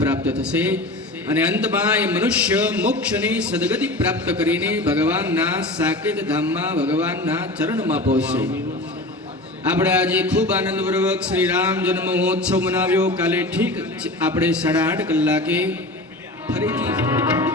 પ્રાપ્ત થશે અને અંતમાં એ મનુષ્ય મોક્ષની સદગતિ પ્રાપ્ત કરીને ભગવાનના સાકેત ધામમાં ભગવાનના ચરણમાં પહોંચશે. આપણે આજે ખૂબ આનંદપૂર્વક શ્રી રામ જન્મ મહોત્સવ મનાવ્યો. કાલે ઠીક આપણે 8:30 કલાકે ફરીથી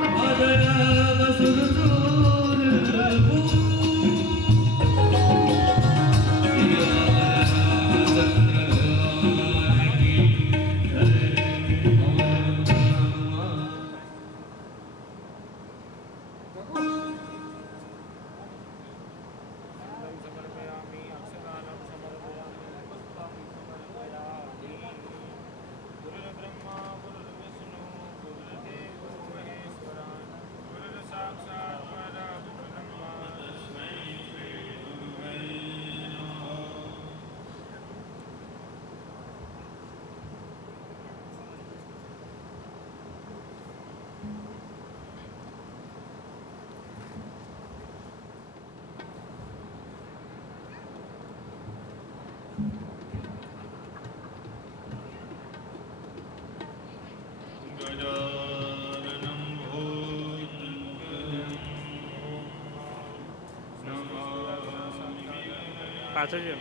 પાછળ છે.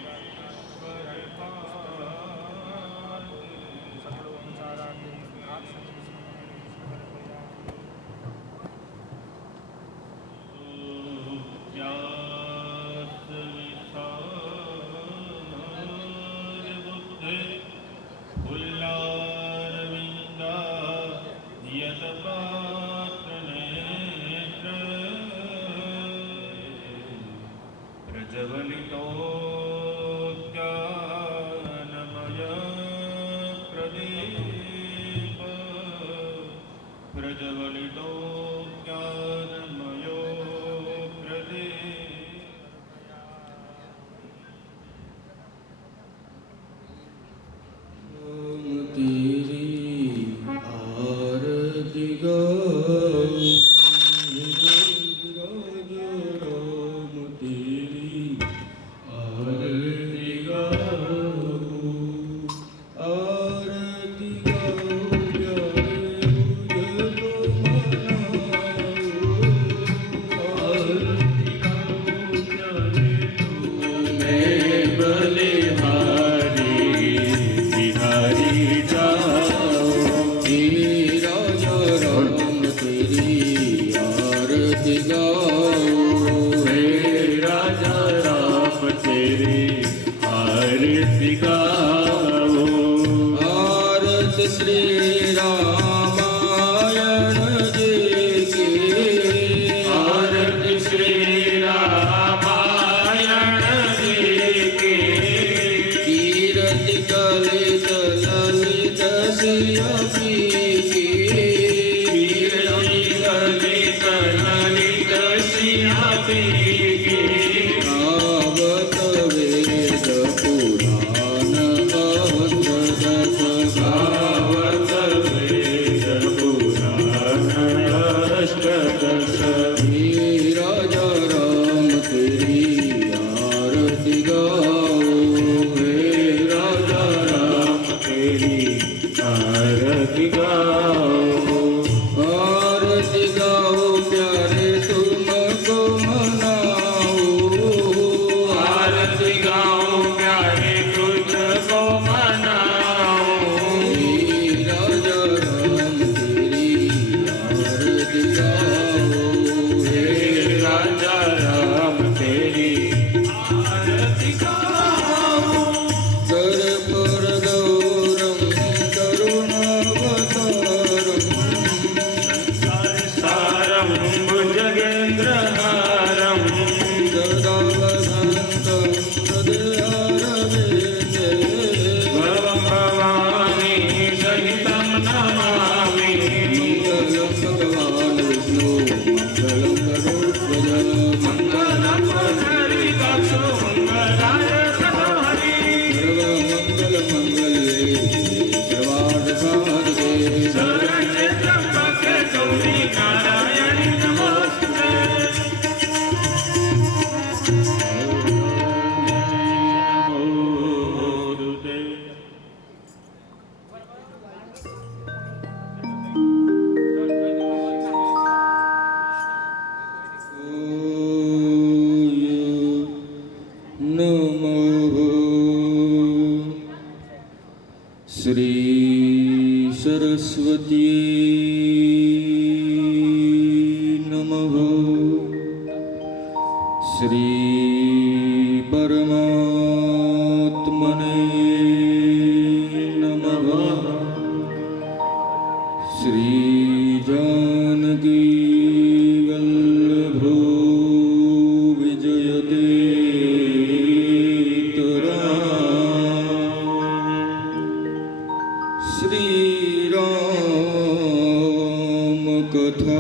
કથારસરસિક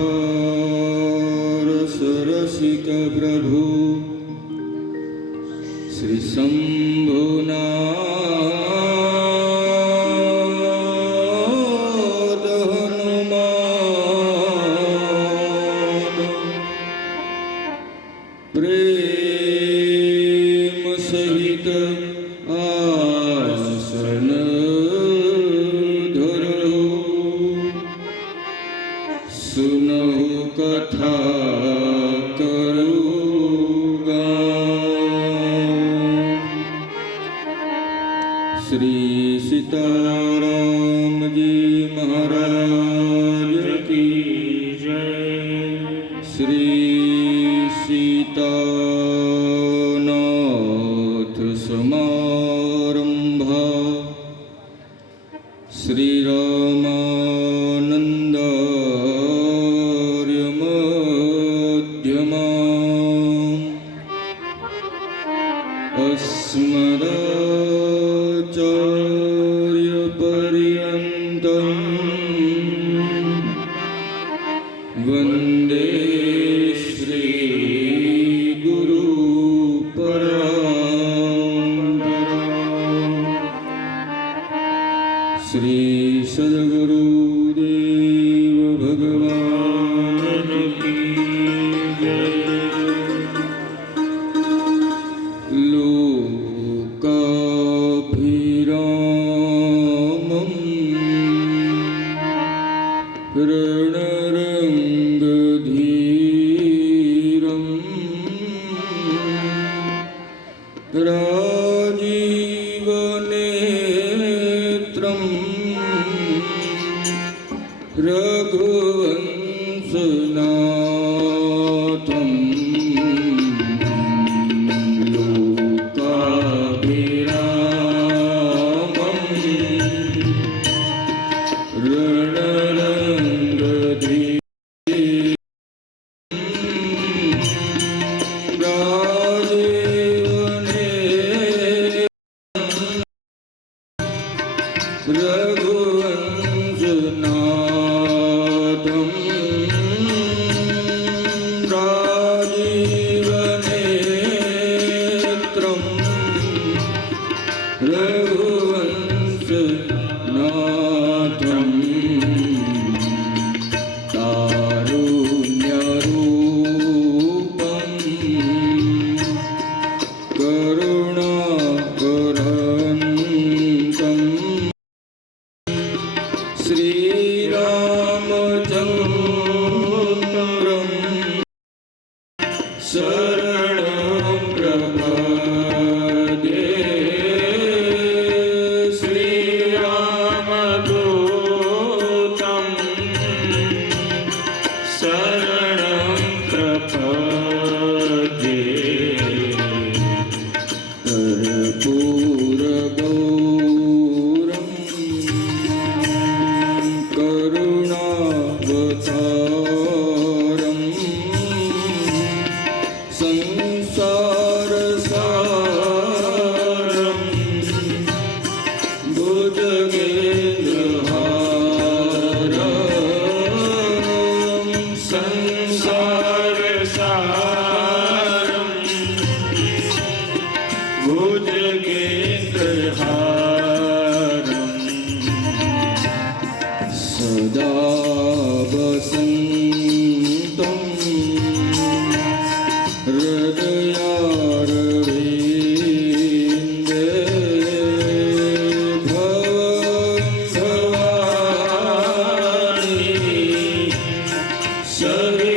પ્રભુ શ્રી શંભુનાથ હનુમાન પ્રેમ સહિત આસન ધરો સુનહુ કથા કરું શ્રી સીતારામજી મહારાજ કી જય શ્રી સીતાનાથ સમારંભા શ્રી રામાનંદાર્ય મધ્યમાં અસ્મદાચાર્ય પર્યંતમ વંદે શ્રી ગુરુ પરંપરા શ્રી સદગુરુદેવ ભગવાન કી જય લોકાભિરામમ રણરંગધીરમ રાજીવનેત્રમ રઘુવંશનાથમ રઘુવંશનાથમ રાજીવનેત્રમ રઘુવંશનાથમ કારુણ્યરૂપમ કરુણાકરંતમ શ્રીરામચંદ્રમ શરણં પ્રપદ્યે શ્રીરામદૂતં શરણં પ્રપદ્યે કર્પૂરગૌરમ કરુણાવતારમ સંસારસારમ ભુજગેન્દ્રહારમ સંસારસારમ ભુજગેન્દ્રહારમ સદા વસંતમ હૃદયારવિંદે ભવં ભવાની સહિ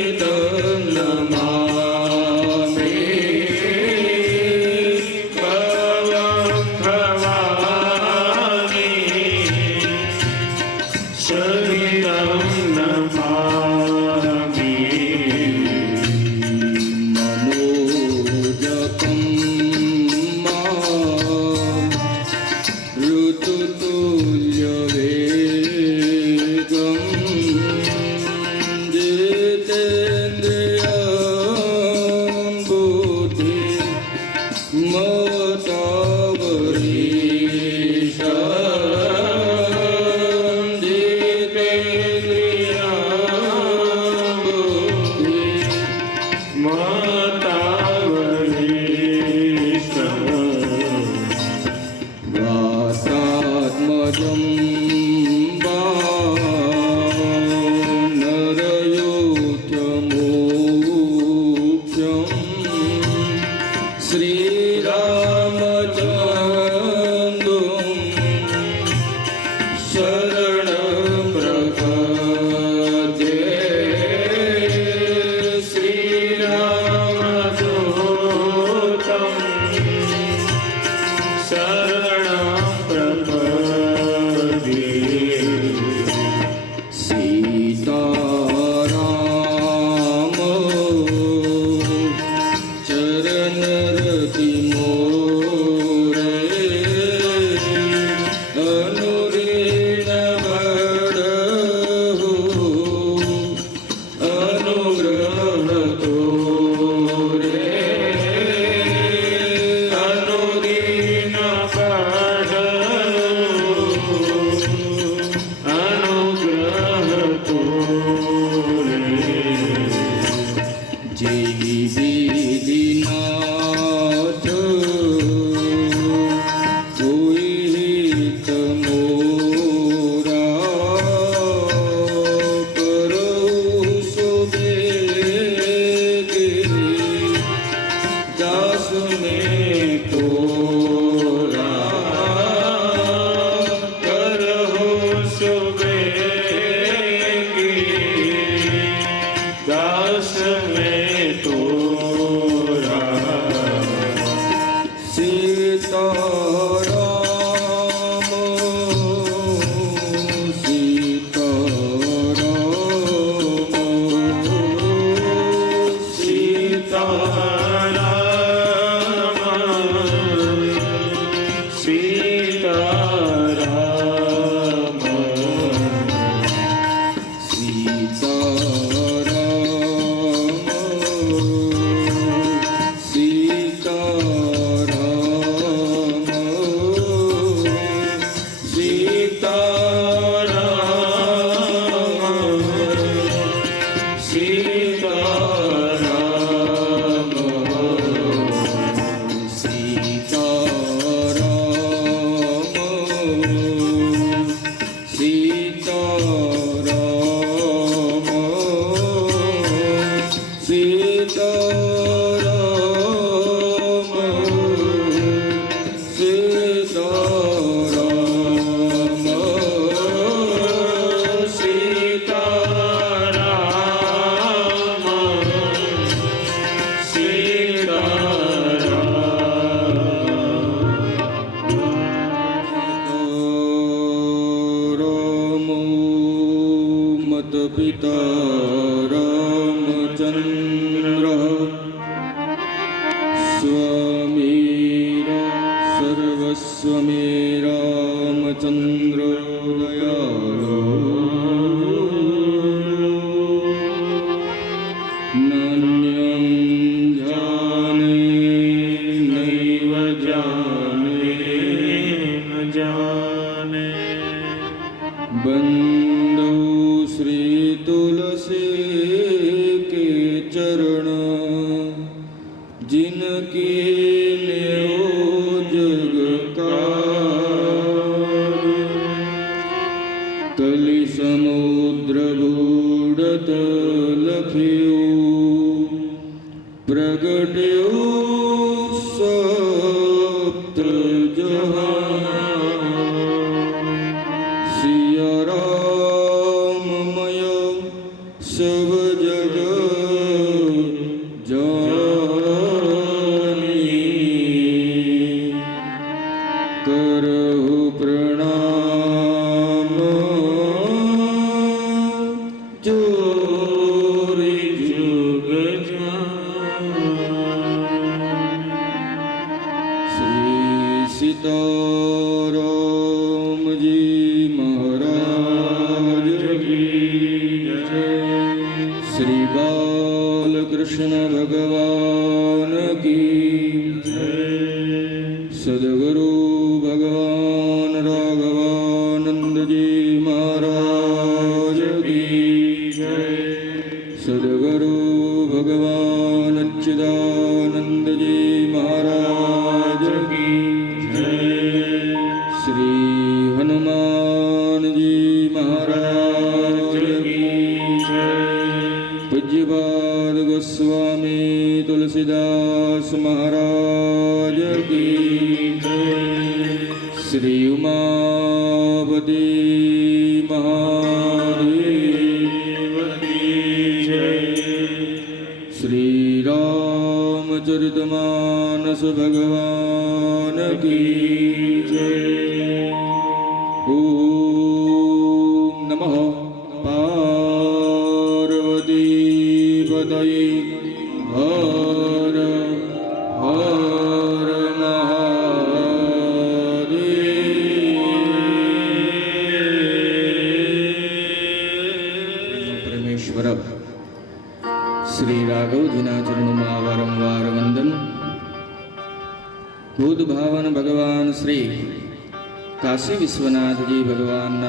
विश्वनाथ जी भगवान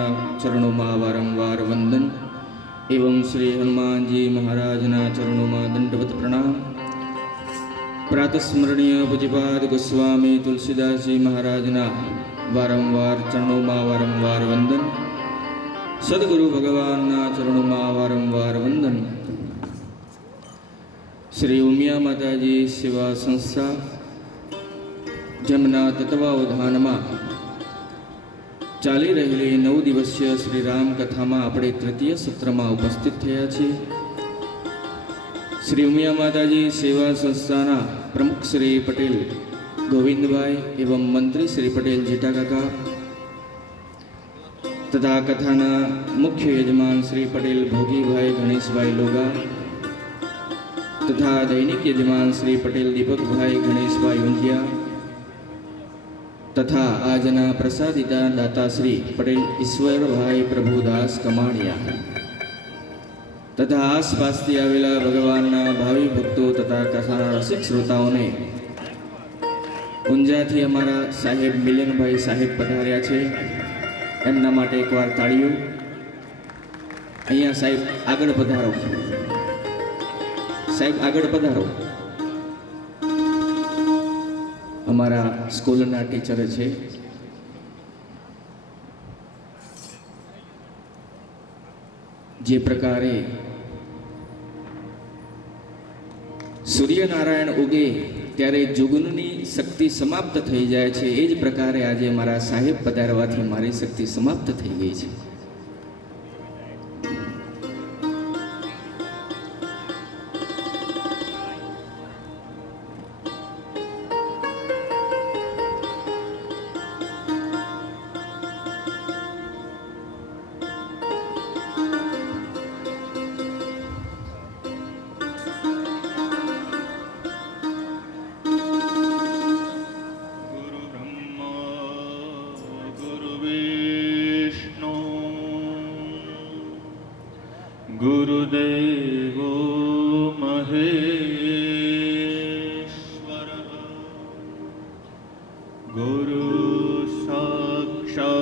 चरणों में वारंवार वंदन एवं श्री हनुमान जी महाराज चरणों में दंडवत प्रणाम। प्रातस्मरणीय पूज्यपाद गोस्वामी तुलसीदास जी महाराज वारंवार चरणों में वारंवार वंदन। सदगुरु भगवान चरणों में वारंवार वंदन। श्री उमिया माताजी सेवा संस्था जमना तत्वावधान में चाली रहेली 9 दिवसीय श्री राम कथा में अपने तृतीय सत्र में उपस्थित थया छे। श्री उमिया माताजी सेवा संस्थाना प्रमुख श्री पटेल गोविंदभाई एवं मंत्री श्री पटेल जेठा काका तथा कथाना मुख्य यजमान श्री पटेल भोगीभाई गणेशभाई लोगा तथा दैनिक यजमान श्री पटेल दीपक भाई गणेशभाई ऊंझिया तथा आजना प्रसादिता दाता श्री पटेल ईश्वर भाई प्रभुदास कमाणिया તથા આસપાસથી આવેલા ભગવાનના ભાવિ ભક્તો તથા કથાના રસિક શ્રોતાઓને ઊંઝાથી અમારા સાહેબ મિલનભાઈ સાહેબ પધાર્યા છે, એમના માટે એકવાર તાળીઓ. અહીંયા સાહેબ આગળ પધારો, સાહેબ આગળ પધારો. અમારા સ્કૂલના ટીચર છે. જે પ્રકારે સૂર્યનારાયણ ઉગે ત્યારે જુગનની શક્તિ સમાપ્ત થઈ જાય છે, એ જ પ્રકારે આજે મારા સાહેબ પધારવાથી મારી શક્તિ સમાપ્ત થઈ ગઈ છે. गुरुदेवो महेश्वर गुरु साक्षात्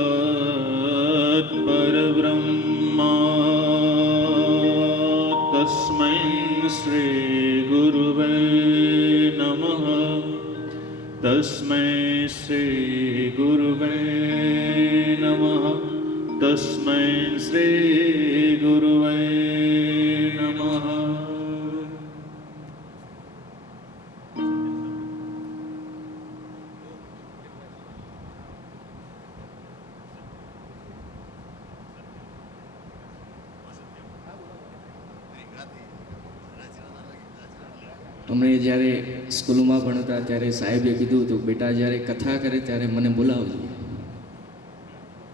परब्रह्मा तस्मै श्री गुरुवे नमः. तस्मै श्री गुरुवे नमः. तस्मै श्री गुरुवे नमः. અમને જ્યારે સ્કૂલમાં ભણતા ત્યારે સાહેબે કીધું હતું, બેટા જ્યારે કથા કરે ત્યારે મને બોલાવજો.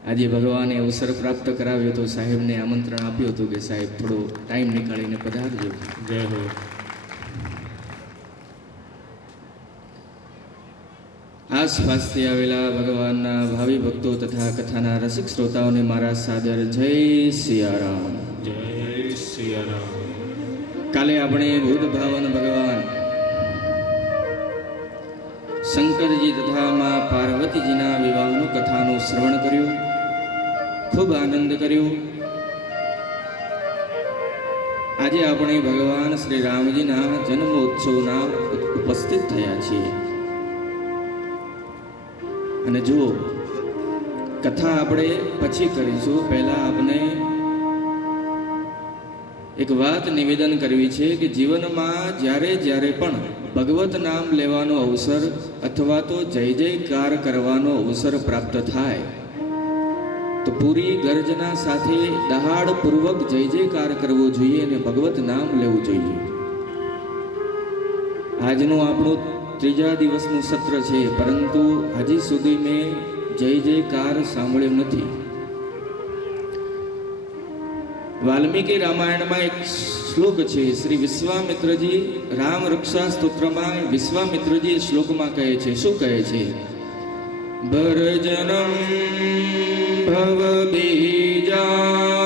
આજે ભગવાને અવસર પ્રાપ્ત કરાવ્યો તો સાહેબને આમંત્રણ આપ્યું હતું કે સાહેબ થોડો ટાઈમ નીકાળીને પધારજો. जय हो. આસપાસથી આવેલા ભગવાનના ભાવિ ભક્તો તથા કથાના રસિક શ્રોતાઓને મારા સાદર જય સિયારામ. जय सिया राम. કાલે આપણે બુદ્ધ ભાવન ભગવાન શંકરજી તથા મા પાર્વતીજીના વિવાહનું કથાનું શ્રવણ કર્યું, ખૂબ આનંદ કર્યો. આજે આપણે ભગવાન શ્રી રામજીના જન્મોત્સવના ઉપસ્થિત થયા છીએ. અને જુઓ, કથા આપણે પછી કરીશું. પહેલા આપણે એક વાત નિવેદન કરવી છે કે જીવનમાં જ્યારે જ્યારે પણ ભગવત નામ લેવાનો અવસર અથવા તો જય જયકાર કરવાનો અવસર પ્રાપ્ત થાય તો પૂરી ગર્જના સાથે દહાડપૂર્વક જય જયકાર કરવો જોઈએ અને ભગવત નામ લેવું જોઈએ. આજનું આપણું ત્રીજા દિવસનું સત્ર છે, પરંતુ હજી સુધી મેં જય જયકાર સાંભળ્યો નથી. વાલ્મીકી રામાયણમાં એક શ્લોક છે, શ્રી વિશ્વામિત્રજી રામ રક્ષા સ્તોત્રમાં વિશ્વામિત્રજી શ્લોકમાં કહે છે, શું કહે છે? ભરજનમ ભવ બીજાનામ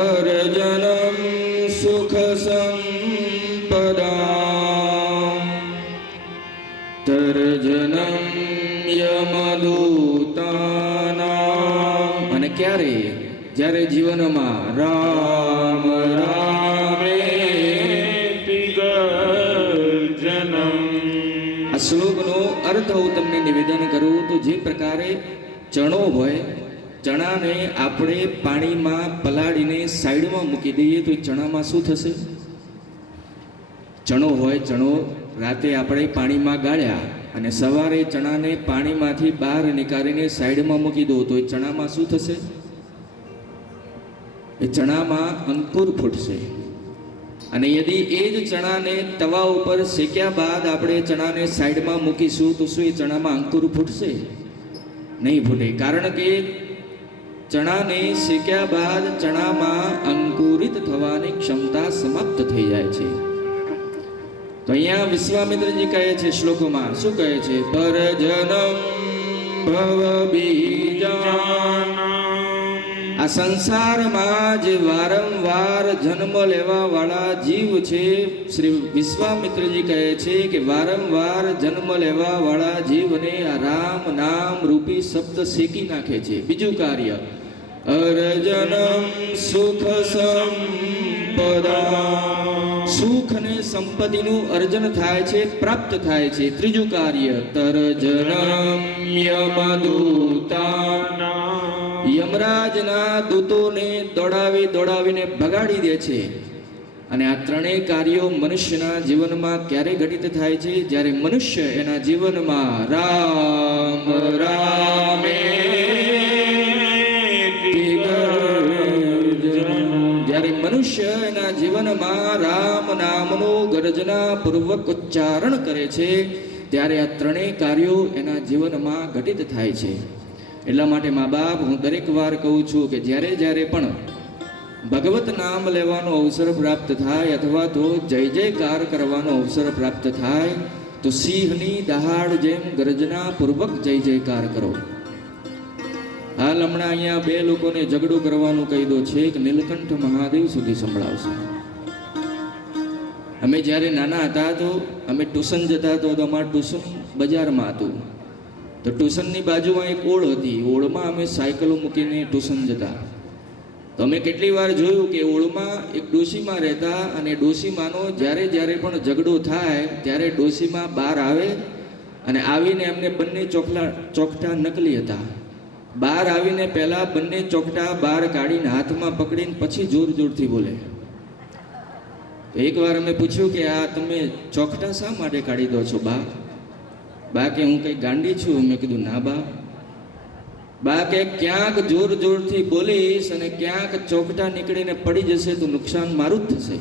અર્જનમ સુખ સંપદામ તર્જનમ યમદૂતાનામ. અને ક્યારે? જ્યારે જીવનમાં રામ રામેતિ ગર્જનમ. આ શ્લોકનો અર્થ હું તમને નિવેદન કરું તો જે પ્રકારે ચણો હોય, ચણાને આપણે પાણીમાં પલાળીને સાઈડમાં મૂકી દઈએ તો એ ચણામાં શું થશે? ચણો હોય, ચણો રાતે આપણે પાણીમાં ગાળ્યા અને સવારે ચણાને પાણીમાંથી બહાર નીકાળીને સાઈડમાં મૂકી દો તો એ ચણામાં શું થશે? એ ચણામાં અંકુર ફૂટશે. અને યદિ એ જ ચણાને તવા ઉપર શેક્યા બાદ આપણે ચણાને સાઈડમાં મૂકીશું તો શું એ ચણામાં અંકુર ફૂટશે? નહીં ફૂટે. કારણ કે ચણાને શેક્યા બાદ ચણામાં અંકુરિત થવાની ક્ષમતા સમાપ્ત થઈ જાય છે. તો અહીંયા વિશ્વામિત્રજી કહે છે શ્લોકોમાં, શું કહે છે? પરજનમ ભવ બીજાનામ. આ સંસારમાં જે વારંવાર જન્મ લેવા વાળા જીવ છે, શ્રી વિશ્વામિત્રજી કહે છે કે વારંવાર જન્મ લેવા વાળા જીવને આ રામ નામ રૂપી શબ્દ શેકી નાખે છે. બીજું કાર્ય અર્જનમ સુખ સંપદા, સુખ અને સંપત્તિનું અર્જન થાય છે, પ્રાપ્ત થાય છે. ત્રીજું કાર્ય તર્જનમ યમદૂતા, યમરાજના દૂતોને દોડાવીને ભગાડી દે છે. અને આ ત્રણેય કાર્યો મનુષ્યના જીવનમાં ક્યારે ઘટિત થાય છે? જ્યારે મનુષ્ય એના જીવનમાં રામ રામે, જ્યારે મનુષ્ય એના જીવનમાં રામ નામનો ગર્જના પૂર્વક ઉચ્ચારણ કરે છે, ત્યારે આ ત્રણેય કાર્યો એના જીવનમાં ઘટિત થાય છે. એટલા માટે મા બાપ, હું દરેક વાર કહું છું કે જ્યારે પણ ભગવત નામ લેવાનો અવસર પ્રાપ્ત થાય અથવા તો જય જયકાર કરવાનો અવસર પ્રાપ્ત થાય તો સિંહની દહાડ જેમ ગર્જના પૂર્વક જય જયકાર કરો. હાલ હમણાં અહીંયા બે લોકોને ઝઘડો કરવાનું કહી દો છે કે નીલકંઠ મહાદેવ સુધી સંભળાવશે. અમે જ્યારે નાના હતા તો અમે ટ્યુશન જતા તો અમારું ટ્યુશન બજારમાં હતું. તો ટ્યુશનની બાજુમાં એક ઓળ હતી. ઓળમાં અમે સાયકલો મૂકીને ટ્યુશન જતા. તો અમે કેટલી વાર જોયું કે ઓળમાં એક ડોશીમાં રહેતા અને ડોશીમાનો જ્યારે પણ ઝઘડો થાય ત્યારે ડોશીમાં બહાર આવે અને આવીને એમને બંને ચોકઠા નકલી હતા. બહાર આવીને પહેલા બંને ચોકઠા બહાર કાઢીને હાથમાં પકડીને પછી જોરથી બોલે. તો એકવાર અમે પૂછ્યું કે આ તમે ચોકઠા શા માટે કાઢી દો છો બા? બા કે હું કઈ ગાંડી છું. મેં કીધું ના બા કે ક્યાંક જોરથી બોલીશ અને ક્યાંક ચોકઠા નીકળીને પડી જશે તો નુકસાન મારું જ થશે.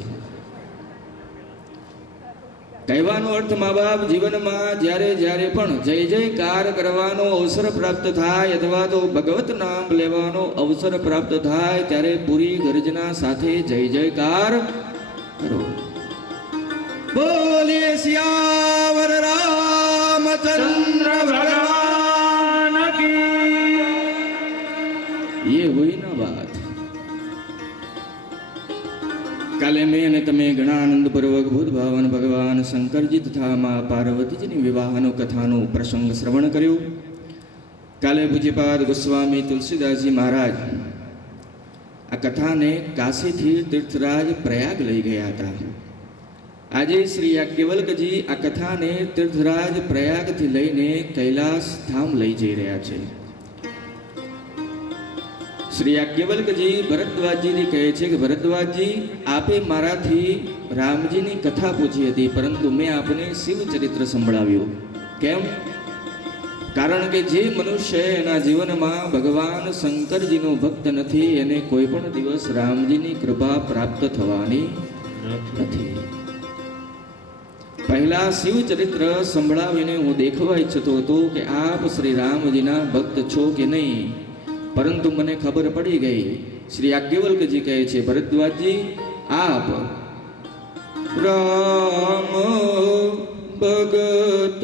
કહેવાનો અર્થ મા બાપ, જીવનમાં જ્યારે પણ જય જયકાર કરવાનો અવસર પ્રાપ્ત થાય અથવા તો ભગવત નામ લેવાનો અવસર પ્રાપ્ત થાય ત્યારે પૂરી ગર્જના સાથે જય જયકાર કરો. બોલીએ સિયાવર રામચંદ્ર ભગવાન કી. ये हुई ना बात. કાલે મેં અને તમે ઘણા આનંદપૂર્વક ભૂત ભાવન ભગવાન શંકરજી તથા મા પાર્વતીજીની વિવાહનો કથાનો પ્રસંગ શ્રવણ કર્યો. કાલે પૂજ્યપાદ ગોસ્વામી તુલસીદાસજી મહારાજ આ કથાને કાશીથી તીર્થરાજ પ્રયાગ લઈ ગયા હતા. આજે શ્રી યાજ્ઞવલ્કજી આ કથાને તીર્થરાજ પ્રયાગથી લઈને કૈલાસ ધામ લઈ જઈ રહ્યા છે. શ્રી યાજ્ઞવલ્કજી ભરદ્વાજજીને કહે છે કે ભરદ્વાજજી, આપે મારાથી રામજીની કથા પૂછી હતી પરંતુ મેં આપને શિવચરિત્ર સંભળાવ્યું. કેમ? કારણ કે જે મનુષ્ય એના જીવનમાં ભગવાન શંકરજીનો ભક્ત નથી એને કોઈ પણ દિવસ રામજીની કૃપા પ્રાપ્ત થવાની નથી. પહેલા શિવચરિત્ર સંભળાવીને હું દેખવા ઈચ્છતો હતો કે આપ શ્રી રામજીના ભક્ત છો કે નહીં, પરંતુ મને ખબર પડી ગઈ. શ્રી યાજ્ઞવલ્કજી કહે છે, ભરદ્વાજજી આપ રામ ભગત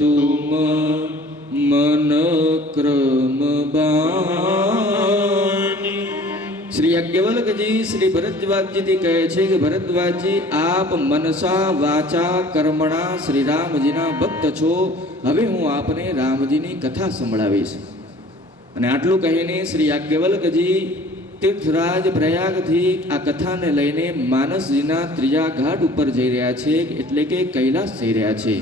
તુમ મન ક્રમ બાની. શ્રી યાજ્ઞવલ્કજી શ્રી ભરદ્વાજજીથી કહે છે કે ભરદ્વાજજી આપ મનસા વાચા કર્મણા શ્રી રામજીના ભક્ત છો. હવે હું આપને રામજીની કથા સંભળાવીશ. અને આટલું કહીને શ્રી યાજ્ઞવલ્કજી તીર્થરાજ પ્રયાગથી આ કથાને લઈને માનસજીના ત્રીજા ઘાટ ઉપર જઈ રહ્યા છે, એટલે કે કૈલાસ જઈ રહ્યા છે,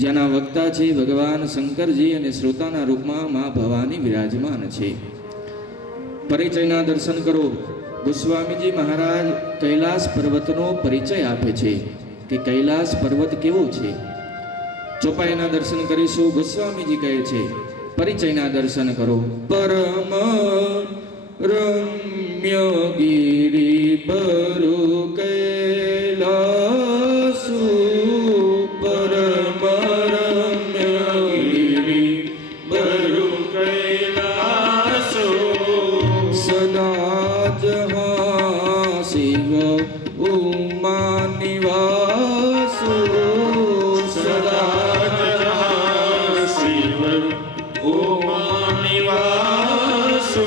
જેના વક્તા છે ભગવાન શંકરજી અને શ્રોતાના રૂપમાં મા ભવાની વિરાજમાન છે. પરિચયના દર્શન કરો. ગોસ્વામીજી મહારાજ કૈલાસ પર્વતનો પરિચય આપે છે કે કૈલાસ પર્વત કેવો છે. ચોપાઈના દર્શન કરીશું. ગોસ્વામીજી કહે છે, પરિચયના દર્શન કરો. પરમ રમ્ય ગિરી બરુ કૈલાસુ, પરમ રમ્ય ગિરી બરુ કૈલાસુ, સદા જહાં શિવ ઉમા નિવાસો, સદા જહાં શિવ ઉમા નિવાસો,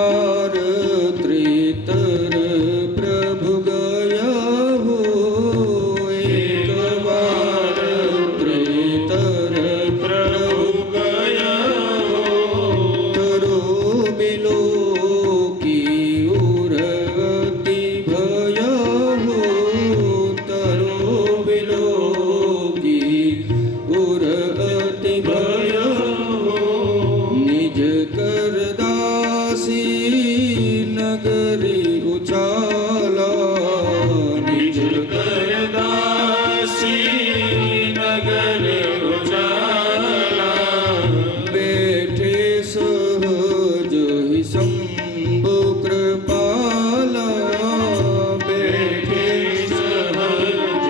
વાર ત્રેતર પ્રભુ ગયા હો, એક વાર ત્રેતર પ્રભુ ગયા હો, તરો બિલો કી ઉરતી ભયા હો, તરો બિલો કી ઉરતી ભયા હો, નિજ કરદાસી નગરી ઉચાલા, નિજ કરદાસી નગર ઉજાલા, બેઠે સહજ હિ શંભુ કૃપાલા, બેઠે સહજ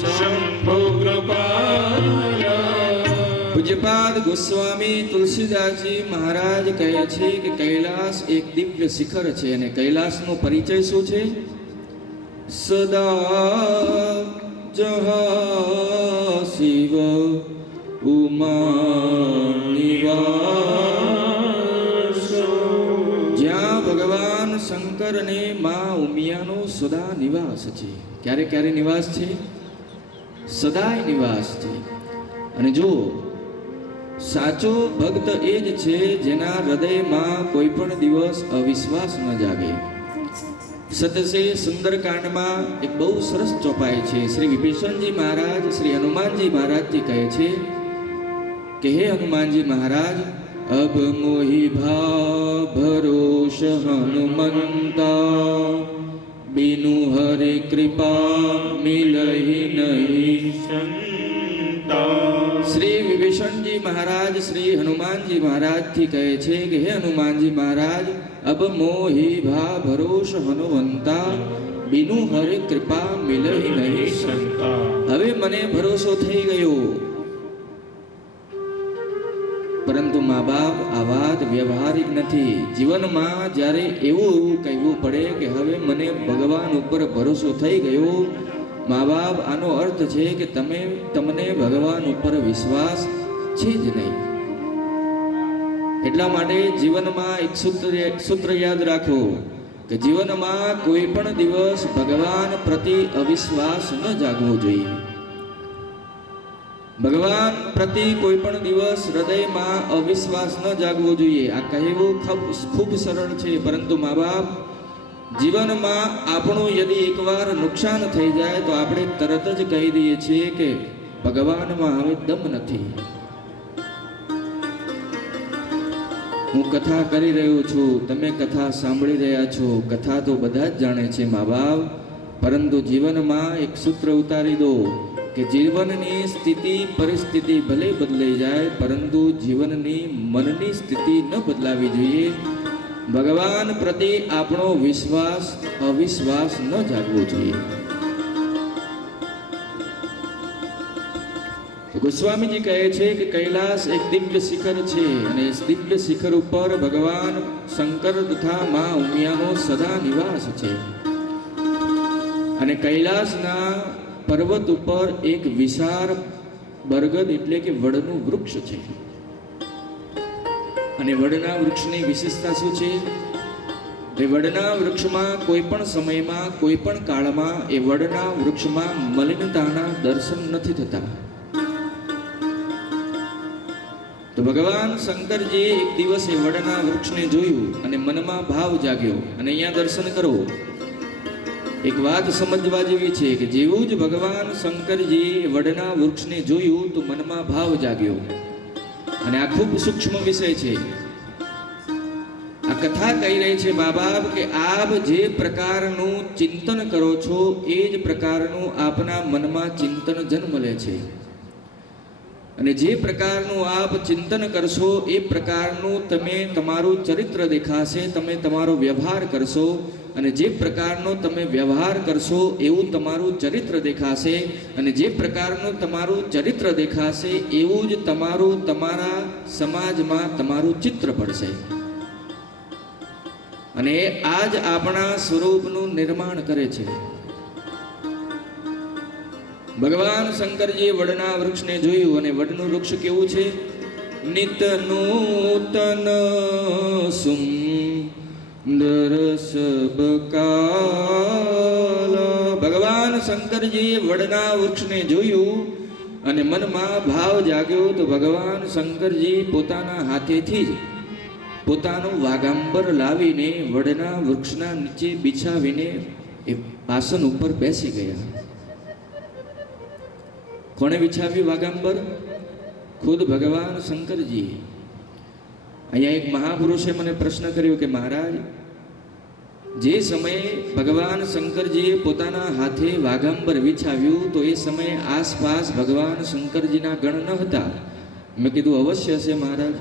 શંભુ કૃપાલા. પૂજ્યપાદ ગોસ્વામી તુલસીદાસજી મહારાજ કહે છે કે કૈલાસ એક દિવ્ય શિખર છે અને કૈલાસનો પરિચય શું છે? સદા જહા શિવ ઉમા નિવાસો, જ્યાં ભગવાન શંકર અને મા ઉમિયાનો સદા નિવાસ છે. ક્યારે ક્યારે નિવાસ છે? સદાય નિવાસ છે. અને જો સાચો ભક્ત એ જ છે જેના હૃદયમાં કોઈ પણ દિવસ અવિશ્વાસ ન જાગે. સતસે સુંદરકાંડમાં એક બહુ સરસ ચોપાઈ છે. શ્રી વિભીષણજી મહારાજ શ્રી હનુમાનજી મહારાજથી કહે છે કે હે હનુમાનજી મહારાજ, અબ મોહી ભા ભરોષ હનુમંતા, બીનુ હરે કૃપા મિલહી નહીં. શ્રી વિભીષણજી મહારાજ શ્રી હનુમાનજી મહારાજથી કહે છે કે હે હનુમાનજી મહારાજ, અબ મોહી ભા ભરોષ હનુમંતા, બીનુ હરે કૃપા મિલહી નહીં. હવે મને ભરોસો થઈ ગયો, પરંતુ મા બાપ આ વાત વ્યવહારિક નથી. જીવનમાં જ્યારે એવું કહેવું પડે કે હવે મને ભગવાન ઉપર ભરોસો થઈ ગયો, મા બાપ આનો અર્થ છે કે તમને ભગવાન ઉપર વિશ્વાસ છે જ નહીં. એટલા માટે જીવનમાં એક સૂત્ર યાદ રાખો કે જીવનમાં કોઈ પણ દિવસ ભગવાન પ્રતિ અવિશ્વાસ ન જાગવો જોઈએ. ભગવાન પ્રતિ કોઈ પણ દિવસ હૃદયમાં અવિશ્વાસ ન જાગવો જોઈએ. આ કહેવું ખૂબ સરળ છે, પરંતુ મા બાપ જીવનમાં આપણું યદી એકવાર નુકસાન થઈ જાય તો આપણે તરત જ કહી દઈએ છીએ કે ભગવાનમાં હવે દમ નથી. હું કથા કરી રહ્યો છું, તમે કથા સાંભળી રહ્યા છો, કથા તો બધા જ જાણે છે મા બાપ, પરંતુ જીવનમાં એક સૂત્ર ઉતારી દો કે જીવનની સ્થિતિ પરિસ્થિતિ ભલે બદલાઈ જાય, પરંતુ જીવનની મનની સ્થિતિ ન બદલાવી જોઈએ. ભગવાન પ્રત્યે આપણો વિશ્વાસ અવિશ્વાસ ન જાગવો જોઈએ. ગોસ્વામીજી કહે છે કે કૈલાસ એક દિવ્ય શિખર છે અને ઇસ દિવ્ય શિખર ઉપર ભગવાન શંકર તથા મા ઉમિયાનો સદા નિવાસ છે. અને કૈલાસના પર્વત ઉપર એક વિશાળ બરગદ એટલે કે વડનું વૃક્ષ છે. અને વડના વૃક્ષની વિશેષતા શું છે? તે વડના વૃક્ષમાં કોઈ પણ સમયમાં કોઈ પણ કાળમાં એ વડના વૃક્ષમાં મલિનતાના દર્શન નથી થતા. તો ભગવાન શંકરજીએ એક દિવસ એ વડના વૃક્ષને જોયું અને મનમાં ભાવ જાગ્યો. અને અહીંયા દર્શન કરો, એક વાત સમજવા જેવી છે કે જેવું જ ભગવાન શંકરજીએ વડના વૃક્ષને જોયું તો મનમાં ભાવ જાગ્યો. અને આ ખૂબ સૂક્ષ્મ વિષય છે. આ કથા કહી રહી છે મા બાપ કે આપ જે પ્રકારનું ચિંતન કરો છો એ જ પ્રકારનું આપના મનમાં ચિંતન જન્મ લે છે. અને જે પ્રકારનું આપ ચિંતન કરશો એ પ્રકારનું તમે તમારું ચરિત્ર દેખાશે, તમે તમારો વ્યવહાર કરશો. અને જે પ્રકારનો તમે વ્યવહાર કરશો એવું તમારું ચરિત્ર દેખાશે. અને જે પ્રકારનું તમારું ચરિત્ર દેખાશે એવું જ તમારું તમારા સમાજમાં તમારું ચિત્ર પડશે. અને આ જ આપણા સ્વરૂપનું નિર્માણ કરે છે. ભગવાન શંકરજીએ વડના વૃક્ષને જોયું અને વડનું વૃક્ષ કેવું છે? નિત નૂતન સુમ દરસ બકાલ. ભગવાન શંકરજીએ વડના વૃક્ષને જોયું અને મનમાં ભાવ જાગ્યો તો ભગવાન શંકરજી પોતાના હાથેથી જ પોતાનું વાગાંબર લાવીને વડના વૃક્ષના નીચે બિછાવીને એ આસન ઉપર બેસી ગયા. કોણે બિછાવ્યું વાગાંબર? ખુદ ભગવાન શંકરજી. અહીંયા એક મહાપુરુષે મને પ્રશ્ન કર્યો કે મહારાજ, જે સમયે ભગવાન શંકરજીએ પોતાના હાથે વાગાંબર વિછાવ્યું તો એ સમયે આસપાસ ભગવાન શંકરજીના ગણ ન હતા. મેં કીધું અવશ્ય હશે મહારાજ.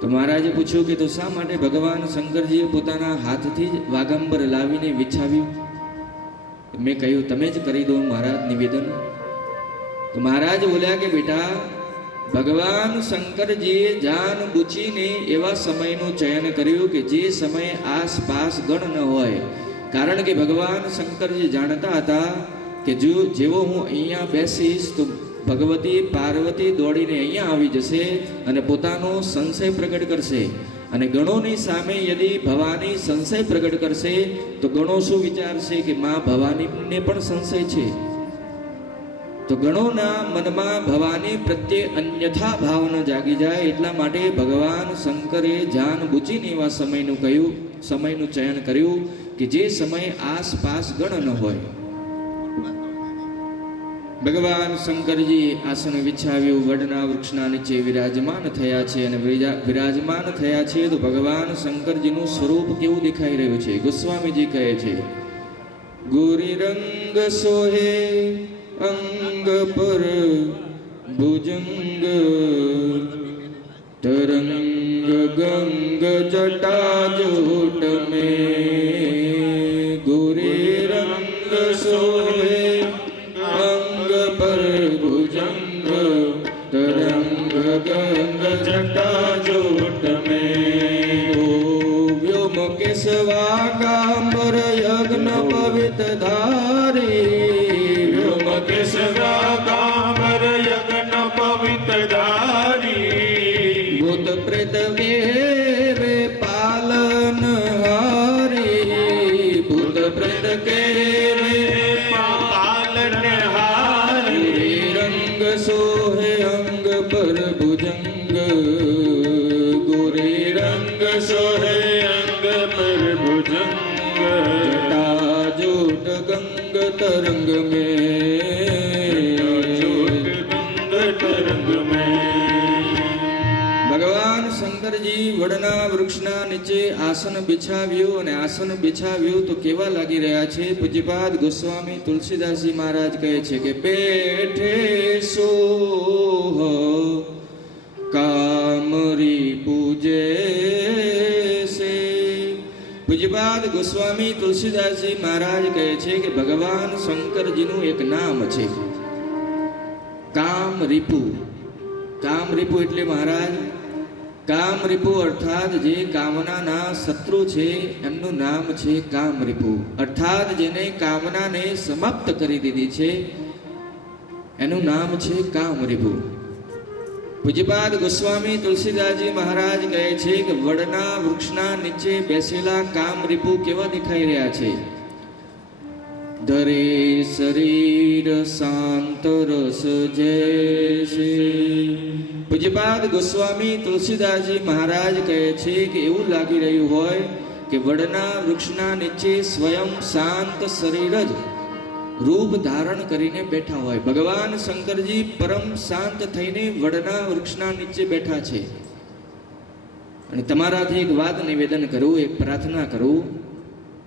તો મહારાજે પૂછ્યું કે તો શા માટે ભગવાન શંકરજીએ પોતાના હાથથી જ વાગાંબર લાવીને વિછાવ્યું? મેં કહ્યું તમે જ કરી દો મહારાજ નિવેદન. તો મહારાજ બોલ્યા કે બેટા, ભગવાન શંકરજીએ જાન બૂચીને એવા સમયનું ચયન કર્યું કે જે સમયે આસપાસ ગણ ન હોય. કારણ કે ભગવાન શંકરજી જાણતા હતા કે જેવો હું અહીંયા બેસીશ તો ભગવતી પાર્વતી દોડીને અહીંયા આવી જશે અને પોતાનો સંશય પ્રગટ કરશે. અને ગણોની સામે યદી ભવાની સંશય પ્રગટ કરશે તો ગણો શું વિચારશે કે માં ભવાનીને પણ સંશય છે. તો ગણોના મનમાં ભવાની પ્રત્યે અન્યથા ભાવના જાગી જાય. એટલા માટે ભગવાન શંકરે જાન બૂચીને એવા સમયનું ચયન કર્યું કે જે સમયે આસપાસ ગણ ન હોય. ભગવાન શંકરજી આસન વિછાવ્યું, વડના વૃક્ષના નીચે વિરાજમાન થયા છે. અને વિરાજમાન થયા છે તો ભગવાન શંકરજીનું સ્વરૂપ કેવું દેખાઈ રહ્યું છે? ગોસ્વામીજી કહે છે, ગોરી રંગ સોહે અંગ પર ભુજંગ, તરંગ ગંગ જટા જોટ में. ગોરી રંગ સોહે અંગ પર ભુજંગ, તરંગ ગંગ જટા જોટ में. વ્યોમ કેશવાગાંબર યજ્ઞ પવિત ધારી, કેશવાગાંબર યજ્ઞ પવિત્રધારી. ભૂત પ્રેત કેવે પાલન હારી, ભૂત પ્રેત કેવે પાલનહારી. રંગ સોહે અંગ પર ભુજંગ, ગોરી રંગ સોહે અંગ પર ભુજંગ, જટા જોટ ગંગ તરંગ में. ભગવાન શંકરજી વડના વૃક્ષના નીચે આસન બિછાવ્યું અને આસન બિછાવ્યું તો કેવા લાગી રહ્યા છે? પૂજ્યપાદ ગોસ્વામી તુલસીદાસજી મહારાજ કહે છે કે બેઠે સોહ કામરી પૂજે સે. પૂજ્યપાદ ગોસ્વામી તુલસીદાસજી મહારાજ કહે છે કે ભગવાન શંકરજીનું એક નામ છે કામ રીપુ. કામ રીપુ એટલે મહારાજ, કામ રીપુ અર્થાત જે કામનાના શત્રુ છે એમનું નામ છે કામ રીપુ. અર્થાત જેને કામનાને સમાપ્ત કરી દીધી છે એનું નામ છે કામ રીપુ. પૂજ્યપાદ ગોસ્વામી તુલસીદાસજી મહારાજ કહે છે કે વડના વૃક્ષના નીચે બેસેલા કામ રીપુ કેવા દેખાઈ રહ્યા છે? ધરે શરીર શાંત રસ જૈસે. પૂજ્યપાદ ગોસ્વામી તુલસીદાસજી મહારાજ કહે છે કે એવું લાગી રહ્યું હોય કે વડના વૃક્ષના નીચે સ્વયં શાંત શરીર જ રૂપ ધારણ કરીને બેઠા હોય. ભગવાન શંકરજી પરમ શાંત થઈને વડના વૃક્ષના નીચે બેઠા છે. અને તમારાથી એક વાત નિવેદન કરું, એક પ્રાર્થના કરું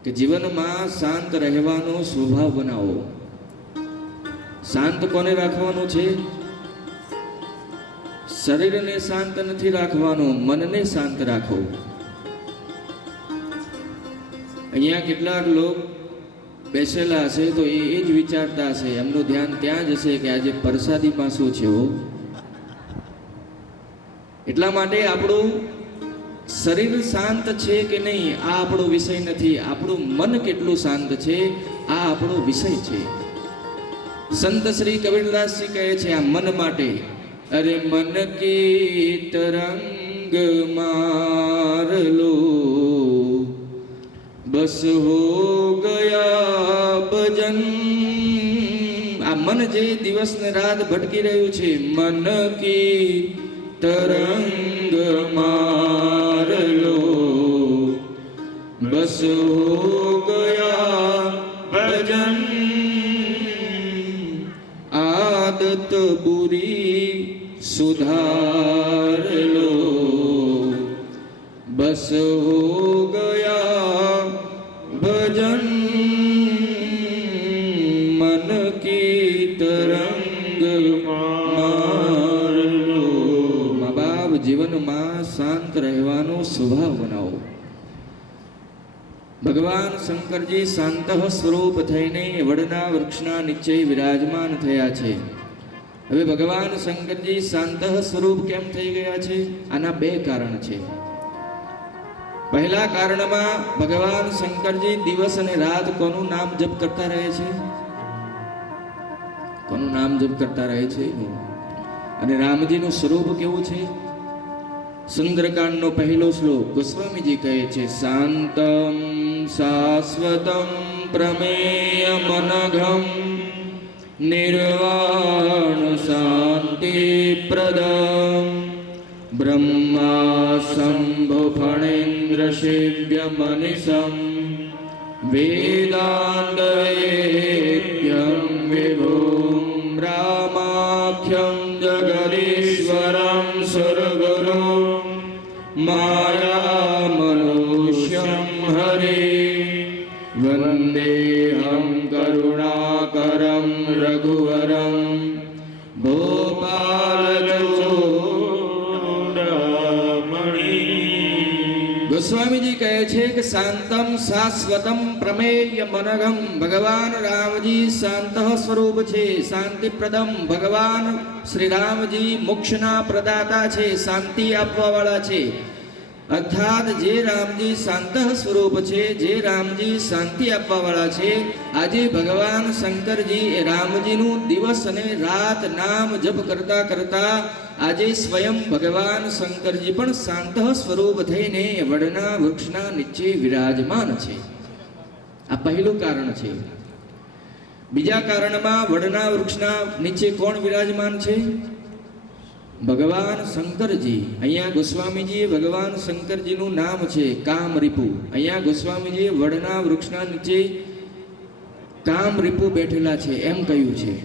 કે જીવનમાં શાંત રહેવાનો સ્વભાવ બનાવો. શાંત કોને રાખવાનું છે? શરીરને શાંત નથી રાખવાનું, મનને શાંત રાખો. અહીંયા કેટલાક લોકો બેસેલા હશે તો એ જ વિચારતા હશે, એમનું ધ્યાન ત્યાં જ હશે કે આજે પ્રસાદીમાં શું છે. એટલા માટે આપણું શરીર શાંત છે કે નહીં આ આપણો વિષય નથી, આપણું મન કેટલું શાંત છે આ આપણો વિષય છે. સંત શ્રી કબીરદાસજી કહે છે આ મન માટે, અરે મન કી તરંગ માર લો બસ હો ગયા ભજન. આ મન જે દિવસ ને રાત ભટકી રહ્યું છે, મન કી તરંગ માર લો. બસ હો ગયા ભજન. આદત બુરી સુધાર લો. બસ હો ગયા ભજન. મન કી તરંગ માર લો. મા બાપ જીવનમાં શાંત રહેવાનો સ્વભાવ બનાવો. ભગવાન શંકરજી શાંત સ્વરૂપ થઈને વડના વૃક્ષના નીચે વિરાજમાન થયા છે. હવે ભગવાન શંકરજી શાંત સ્વરૂપ કેમ થઈ ગયા છે? આના બે કારણ છે. પહેલા કારણમાં ભગવાન શંકરજી દિવસ અને રાત કોનું નામ જપ કરતા રહે છે? કોનું નામ જપ કરતા રહે છે? અને રામજીનું સ્વરૂપ કેવું છે? સુંદરકાંડનો પહેલો શ્લોક ગોસ્વામીજી કહે છે, શાંતમ શાશ્વતમ પ્રમેય મનઘમ નિર્વાણ શાંતિ પ્રદમ બ્રહ્મા શંભુ ફણેન્દ્ર સેવ્ય મનિષમ વેદાંતવેદ્યમ વિભુમ રામાખ્યમ જગદીશ્વરમ સુરગુરુ માયા મનુષ્યમ હરે વંદેહમ કરુણાકરમ રઘુવરમ ગોસ્વામીજી કહે છે કે શાંતમ શાશ્વતમ પ્રમેય મનઘમ. ભગવાન રામજી શાંત સ્વરૂપ છે, શાંતિપ્રદમ. ભગવાન શ્રી રામજી મોક્ષના પ્રદાતા છે, શાંતિ આપવા વાળા છે. અર્થાત જે રામજી શાંત સ્વરૂપ છે, જે રામજી શાંતિ આપવા વાળા છે, આજે ભગવાન શંકરજી એ રામજીનું દિવસ અને રાત નામ જપ કરતા કરતા આજે સ્વયં ભગવાન શંકરજી પણ શાંત સ્વરૂપ થઈને વડના વૃક્ષના નીચે વિરાજમાન છે. આ પહેલું કારણ છે. બીજા કારણમાં વડના વૃક્ષના નીચે કોણ વિરાજમાન છે? ભગવાન શંકરજી. અહીંયા ગોસ્વામીજીએ ભગવાન શંકરજીનું નામ છે કામરીપુ. અહીંયા ગોસ્વામીજીએ વડના વૃક્ષના નીચે કામરીપુ બેઠેલા છે એમ કહ્યું છે.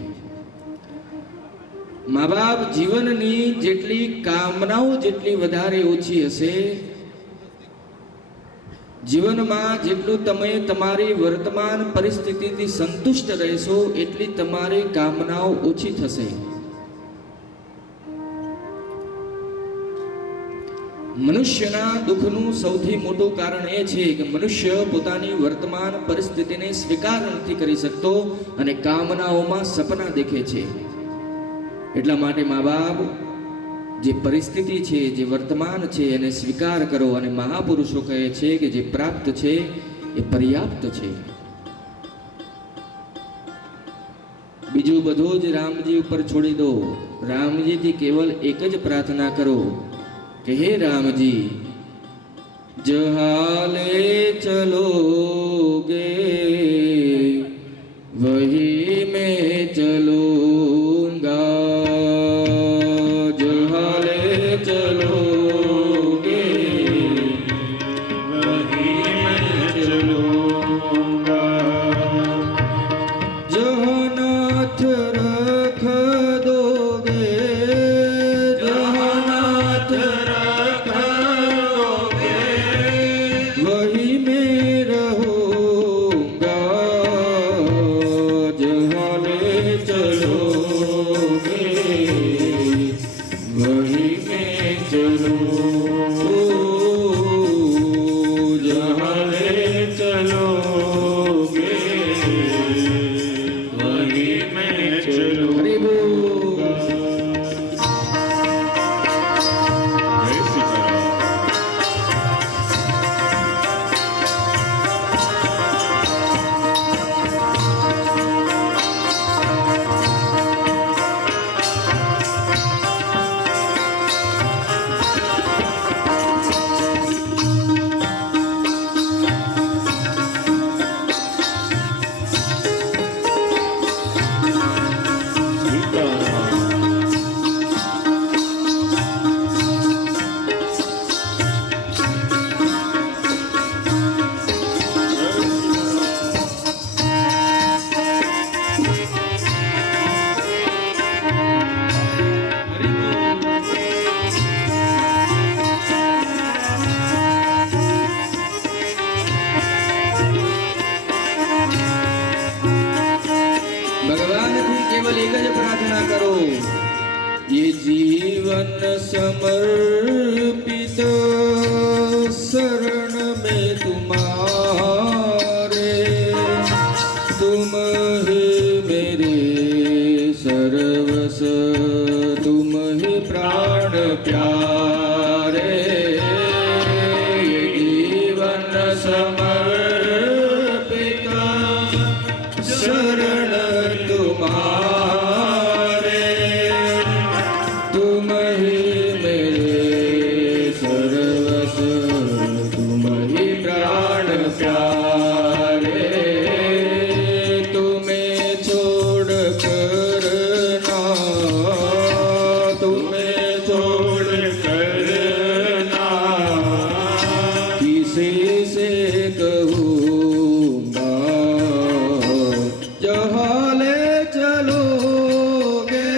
મા બાપ જીવનની જેટલી કામનાઓ જેટલી વધારે ઓછી હશે, જીવનમાં જેટલું તમે તમારી વર્તમાન પરિસ્થિતિથી સંતુષ્ટ રહેશો એટલી તમારી કામનાઓ ઓછી થશે. મનુષ્યના દુઃખનું સૌથી મોટું કારણ એ છે કે મનુષ્ય પોતાની વર્તમાન પરિસ્થિતિને સ્વીકાર નથી કરી શકતો અને કામનાઓમાં સપના દેખે છે. એટલા માટે મા બાપ જે પરિસ્થિતિ છે, જે વર્તમાન છે એને સ્વીકાર કરો. અને મહાપુરુષો કહે છે કે જે પ્રાપ્ત છે એ પર્યાપ્ત છે. બીજું બધું જ રામજી ઉપર છોડી દો. રામજીથી કેવલ એક જ પ્રાર્થના કરો कि हे राम जी जहाले चलोगे वही मैं चलूंगा. जहाले चलोगे वही मैं चलूंगा. जहाँ नाथ रख दोगे, जहाँ नाथ वही में रहो. समर्पित शरण तुम्हारे तुम ही मेरे सर्वस्व तुम ही प्राण प्यारे तुम्हें छोड़ कर ना तुम्हें छोड़ किसी से कहूँगा जहाँ ले चलोगे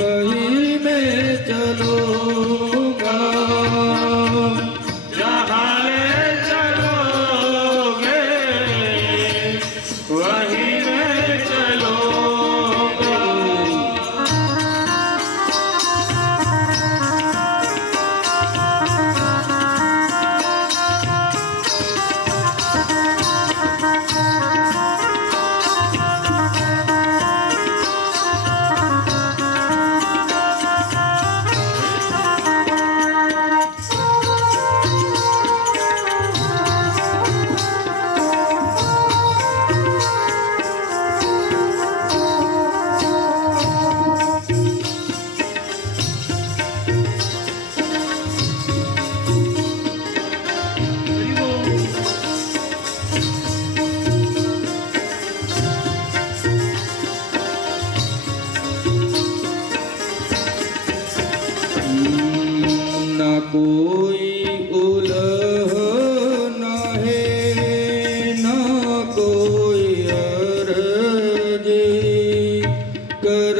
वही मैं चलूँगा जहाँ ले चलोगे वहीं मैं चलूँगा। ना कोई उलह ना है ना कोई अर्जी कर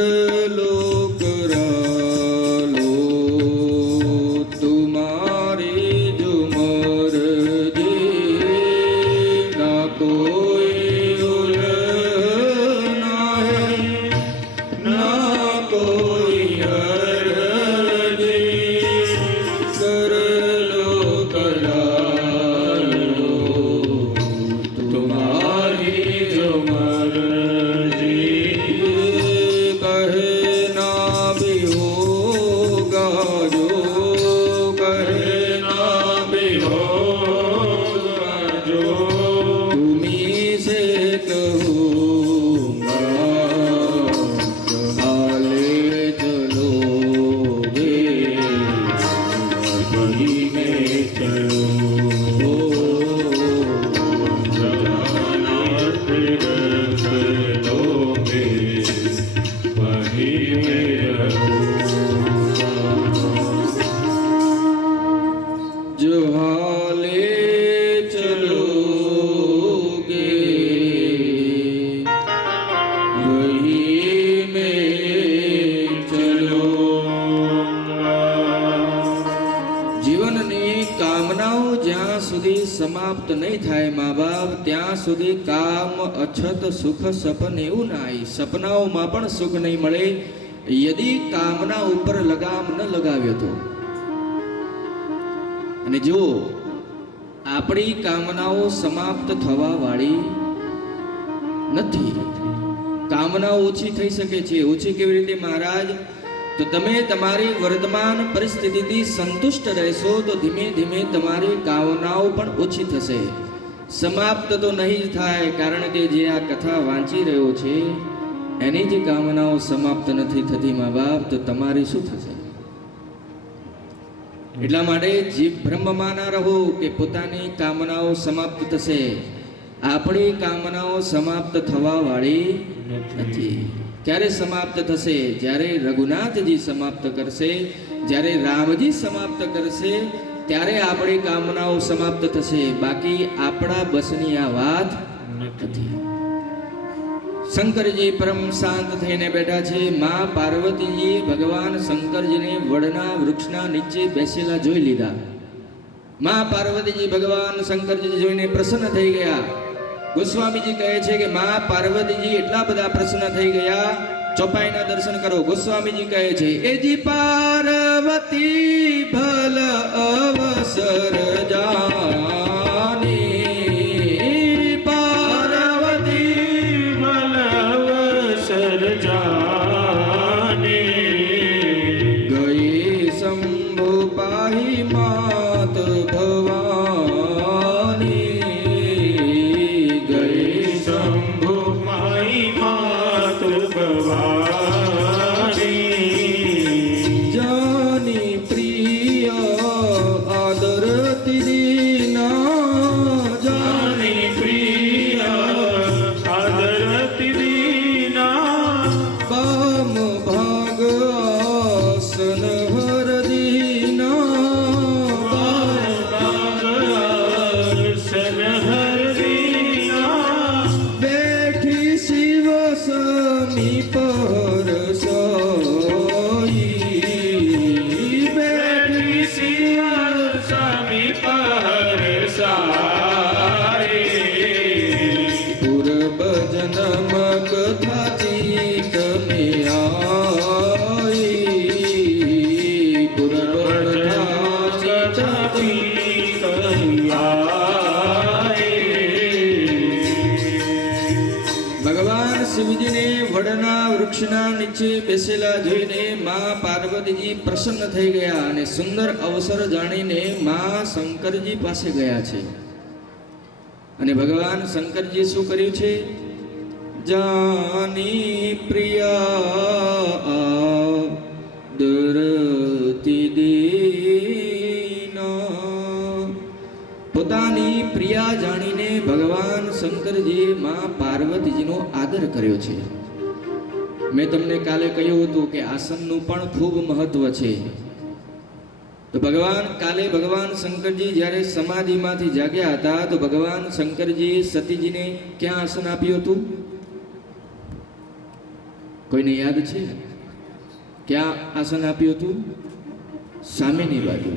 लो करा लो तुम्हारी जो मर्जी ना कोई उलह ना है ना कोई अर्जी कर लो करा लो तुम्हारी जो मर्जी कहे ना भी होगा जो कहे ना भी होगा जो तुम्ही से कहूँगा हाले चलोगे वही में चलो जो हाले चलोगे वही में चलो જીવનની કામનાઓ જ્યાં સુધી સમાપ્ત નહીં થાય મા બાપ ત્યાં સુધી કામ અછત સુખ સપન એવું ના આવી સપનાઓમાં પણ સુખ નહીં મળે યદિ કામના ઉપર લગામ ન લગાવ્યો તો અને જો આપણી કામનાઓ સમાપ્ત થવા વાળી નથી કામનાઓ ઓછી થઈ શકે છે ઓછી કેવી રીતે મહારાજ તો તમે તમારી વર્તમાન પરિસ્થિતિથી સંતુષ્ટ રહેશો તો ધીમે ધીમે તમારી કામનાઓ પણ ઓછી થશે સમાપ્ત તો નહીં જ થાય કારણ કે જે આ કથા વાંચી રહ્યો છે એની જે કામનાઓ સમાપ્ત નથી થતી મા બાપ તો તમારી શું થશે એટલા માટે જીવ બ્રહ્મમાં ના રહો કે પોતાની કામનાઓ સમાપ્ત થશે આપણી કામનાઓ સમાપ્ત થવા વાળી નથી ક્યારે સમાપ્ત થશે જ્યારે રઘુનાથજી સમાપ્ત કરશે જ્યારે રામજી સમાપ્ત કરશે ત્યારે આપણી કામનાઓ સમાપ્ત થશે બાકી આપણા બસની આ વાત નથી શંકરજી પરમ શાંત થઈને બેઠા છે માં પાર્વતીજી ભગવાન શંકરજીને વડના વૃક્ષના નીચે બેસેલા જોઈ લીધા માં પાર્વતીજી ભગવાન શંકરજી જોઈને પ્રસન્ન થઈ ગયા ગોસ્વામીજી કહે છે કે માં પાર્વતીજી એટલા બધા પ્રસન્ન થઈ ગયા ચોપાઈના દર્શન કરો ગોસ્વામીજી કહે છે એજી પાર્વતી ભલ અવસર જાની ગઈ શંભુ પાહી માત ભવાની જાય પૂર્વ જન્મ કથાથી તમે આઈ પૂર્વ કથાથી ભગવાન શિવજીને વડના વૃક્ષના નીચે બેસેલા જોઈને માં પાર્વતીજી પ્રસન્ન થઈ ગયા અને સુંદર અવસર જાણીને માં શંકરજી પાસે ગયા છે. અને ભગવાન શંકરજી શું કર્યું છે? જાની પ્રિયા દરતી દીના. પોતાની પ્રિયા જાણીને ભગવાન શંકરજીએ માં પાર્વતીજીનો આદર કર્યો છે. મેં તમને કાલે કહ્યું હતું કે આસનનું પણ ખૂબ મહત્વ છે. તો ભગવાન શંકરજી જ્યારે સમાધિમાંથી જાગ્યા હતા તો ભગવાન શંકરજી સતીજીને ક્યાં આસન આપ્યું હતું? કોઈને યાદ છે? ક્યાં આસન આપ્યું હતું? સામેની બાજુ.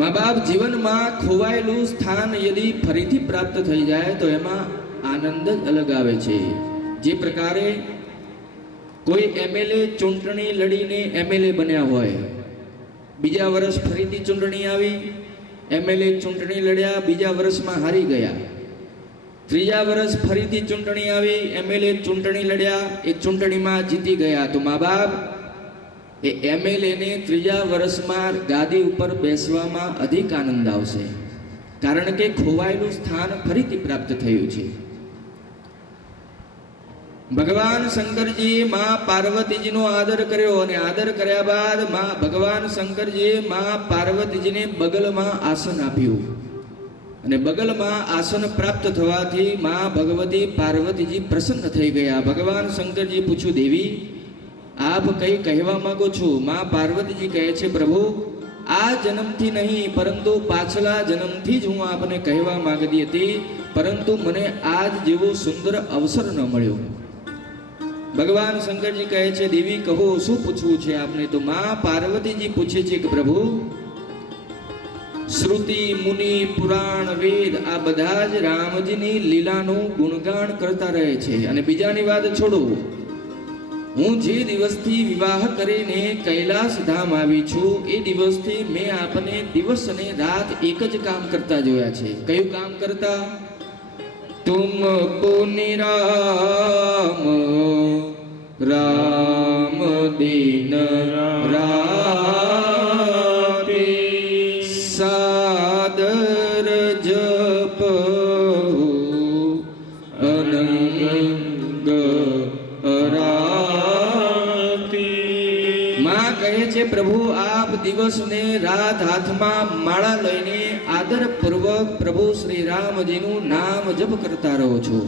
મા બાપ જીવનમાં ખોવાયેલું સ્થાન યદી ફરીથી પ્રાપ્ત થઈ જાય તો એમાં આનંદ જ અલગ આવે છે. જે પ્રકારે કોઈ એમએલએ ચૂંટણી લડીને એમએલએ બન્યા હોય, બીજા વર્ષ ફરીથી ચૂંટણી આવી, એમએલએ ચૂંટણી લડ્યા, બીજા વર્ષમાં હારી ગયા. ત્રીજા વર્ષ ફરીથી ચૂંટણી આવી, એમએલએ ચૂંટણી લડ્યા, એ ચૂંટણીમાં જીતી ગયા. તો મા બાપ એ એમએલએને ત્રીજા વર્ષમાં ગાદી ઉપર બેસવામાં અધિક આનંદ આવશે, કારણ કે ખોવાયેલું સ્થાન ફરીથી પ્રાપ્ત થયું છે. ભગવાન શંકરજીએ માં પાર્વતીજીનો આદર કર્યો અને આદર કર્યા બાદ ભગવાન શંકરજીએ માં પાર્વતીજીને બગલમાં આસન આપ્યું. અને બગલમાં આસન પ્રાપ્ત થવાથી માં ભગવતી પાર્વતીજી પ્રસન્ન થઈ ગયા. ભગવાન શંકરજી પૂછ્યું, દેવી આપ કઈ કહેવા માંગો છો? માં પાર્વતીજી કહે છે, પ્રભુ આ જન્મથી નહીં પરંતુ પાછલા જન્મથી જ હું આપને કહેવા માંગતી હતી, પરંતુ મને આજ જેવો સુંદર અવસર ન મળ્યો. ભગવાન શંકરજી કહે છે, દેવી કહો શું પૂછવું છે આપને? તો માં પાર્વતીજી પૂછે છે કે પ્રભુ શ્રુતિ મુનિ પુરાણ વેદ આ બધા જ રામજીની લીલાનું ગુણગાન કરતા રહે છે. અને બીજાની વાત છોડો, હું જે દિવસથી વિવાહ કરીને કૈલાસ ધામ આવી છું એ દિવસથી મેં આપને દિવસ અને રાત એક જ કામ કરતા જોયા છે. કયું કામ કરતા? तुमको निराम राम दिन राते सादर जप अनंग राती. માં કહે છે, પ્રભુ આપ દિવસ ને રાત હાથમાં માળા લઈને આદર પૂર્વક પ્રભુ શ્રી રામજીનું નામ જપ કરતા રહો છો.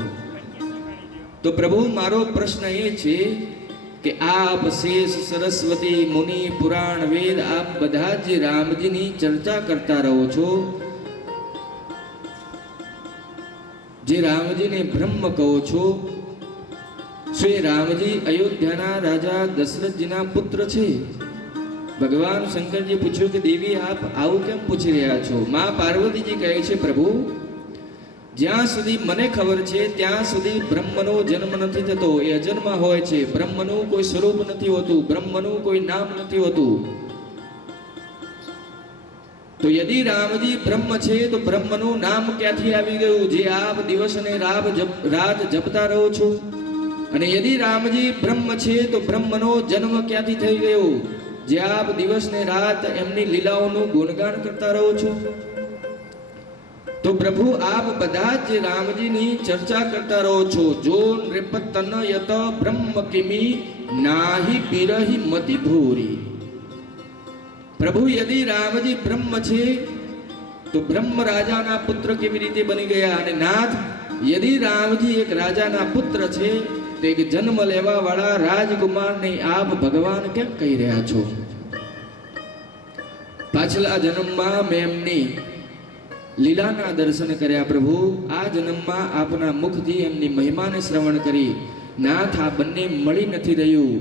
તો પ્રભુ મારો પ્રશ્ન એ છે કે આપ શેષ સરસ્વતી મુનિ પુરાણ વેદ આપ બધા જ રામજીની ચર્ચા કરતા રહો છો, જે રામજીને બ્રહ્મ કહો છો, શ્રી રામજી અયોધ્યાના રાજા દશરથજીના પુત્ર છે. ભગવાન શંકરજી પૂછ્યું કે દેવી આપ આવું કેમ પૂછી રહ્યા છો? માં પાર્વતીજી કહે છે, પ્રભુ જ્યાં સુધી મને ખબર છે ત્યાં સુધી બ્રહ્મનો જન્મ નથી થતો, એ અજન્મ હોય છે. બ્રહ્મનું કોઈ સ્વરૂપ નથી હોતું, બ્રહ્મનું કોઈ નામ નથી હોતું. તો યદિ રામજી બ્રહ્મ છે તો બ્રહ્મનું નામ ક્યાંથી આવી ગયું જે આપ દિવસ અને રાત જપતા રહો છો? અને યદિ રામજી બ્રહ્મ છે તો બ્રહ્મનો જન્મ ક્યાંથી થઈ ગયો જે આપ દિવસ ને રાત એમની લીલાઓનું ગુણગાન કરતા રહો છો? તો પ્રભુ આપ બધા જ રામજીની ચર્ચા કરતા રહો છો. જો નૃપતન યત બ્રહ્મ કિમી નાહી બિરહી મતિ ભૂરી. પ્રભુ યદિ રામજી બ્રહ્મ છે તો બ્રહ્મ રાજાના પુત્ર કેવી રીતે બની ગયા? અને નાથ યદિ રામજી એક રાજાના પુત્ર છે તો એક જન્મ લેવા વાળા રાજકુમારને આપ ભગવાન કેમ કહી રહ્યા છો? પાછલા જન્મમાં મેં એમની લીલાના દર્શન કર્યા પ્રભુ, આ જન્મમાં આપના મુખથી એમની મહિમાને શ્રવણ કરી. નાથ આ બંને મળી નથી રહ્યું.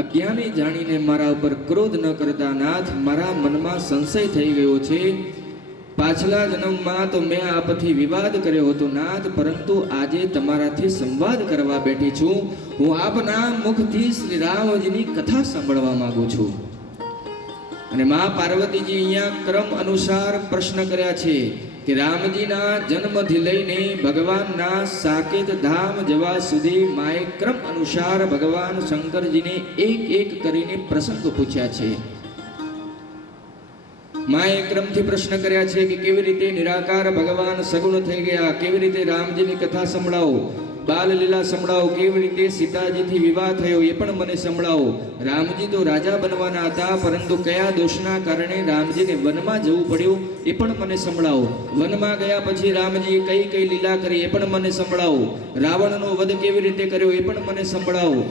અજ્ઞાની જાણીને મારા ઉપર ક્રોધ ન કરતા નાથ, મારા મનમાં સંશય થઈ ગયો છે પાછલા જન્મમાં તો મેં આપથી વિવાદ કર્યો હતો નાથ, પરંતુ આજે તમારાથી સંવાદ કરવા બેઠી છું. હું આપના મુખથી શ્રી રામજીની કથા સાંભળવા માંગુ છું. અને મા પાર્વતીજી અહીંયા ક્રમ અનુસાર પ્રશ્ન કર્યા છે કે રામજીના જન્મથી લઈને ભગવાનના સાકેત ધામ જવા સુધી માએ ક્રમ અનુસાર ભગવાન શંકરજીને એક એક કરીને પ્રસંગ પૂછ્યા છે. માએ ક્રમથી પ્રશ્ન કર્યા છે કે કેવી રીતે નિરાકાર ભગવાન સગુણ થઈ ગયા, કેવી રીતે રામજીની કથા સંભળાવો, બાલ લીલા સંભળાવો, કેવી રીતે સીતાજીથી વિવાહ થયો એ પણ મને સંભળાવો. રામજી તો રાજા બનવાના હતા, પરંતુ કયા દોષના કારણે રામજીને વનમાં જવું પડ્યું એ પણ મને સંભળાવો. વનમાં ગયા પછી રામજીએ કઈ કઈ લીલા કરી એ પણ મને સંભળાવો. રાવણનો વધ કેવી રીતે કર્યો એ પણ મને સંભળાવો.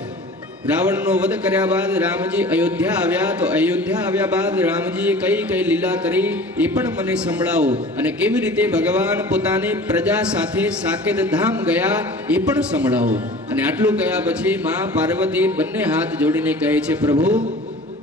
રાવણનો વધ કર્યા બાદ રામજી અયોધ્યા આવ્યા, તો અયોધ્યા આવ્યા બાદ રામજીએ કઈ કઈ લીલા કરી એ પણ મને સંભળાવો. અને કેવી રીતે ભગવાન પોતાની પ્રજા સાથે સાકેત ધામ ગયા એ પણ સંભળાવો. અને આટલું કહ્યા પછી મા પાર્વતી બંને હાથ જોડીને કહે છે, પ્રભુ